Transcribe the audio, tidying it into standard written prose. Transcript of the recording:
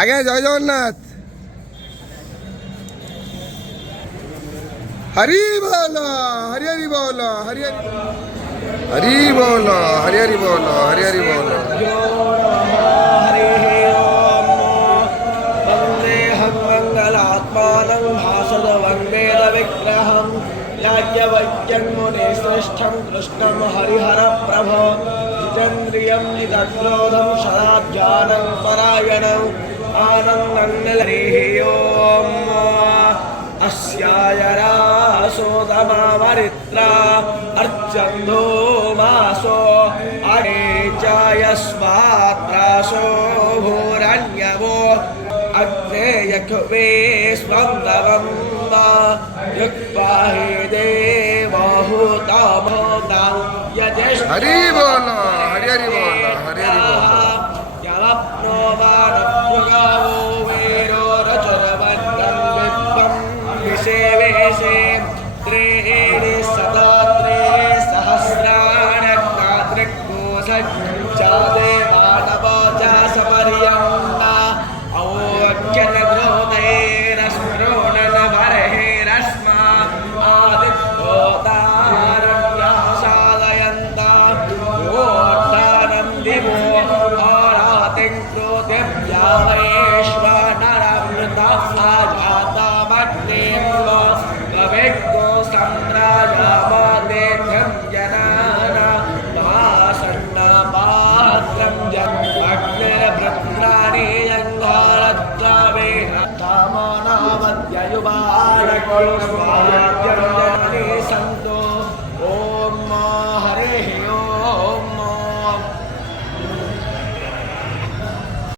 आगे जय जगन्नाथ हरि बोलो हरि हरि बोलो हरि हरि बोलो हरि हरि बोलो हरि हरि बोलो वन्देऽहं मङ्गलात्मानं भासदवङ्गेदविग्रहं याज्ञवल्क्यं मुनिश्रेष्ठं कृष्णं हरिहरप्रभो जितेन्द्रियं जितक्रोधं सदाज्ञानं परायणम् आनन्दं हरिः ओम् अस्यायरासोदमामरित्रा अर्चन्धो मासो अरेचायस्मात्रासो भूरण्यवो अग्ने यक्वे स्पन्दवं युक्पाहि देवहूतमोदां यजेष्ठ हरि बोलो हरि हरि बोलो हरि हरि बोलो यमप्नोवानप्नुगावो वीरो रचरवन्तं विद्वं विषेवेशे त्रीणि सदा त्रिसहस्राण्यग्नादृग्गोसज्जादे मानवोजा सपर्यन्ता अवोक्यनग्रोधैरस्मृणनभरैरस्मा आदित्योदारण्यः साधयन्ता ओट्टानं दिवो आरातिं क्रोधिभ्यावैश्वनरमृता आजातामग्निं कविग्गो सम्राजामादेध्यं जनाना महासन्नपात्रं अग्निर्भृत्राणि यङ्गारद्रावे तामानावद्ययुवारकुलस्वाद्यं जनानि सन्तो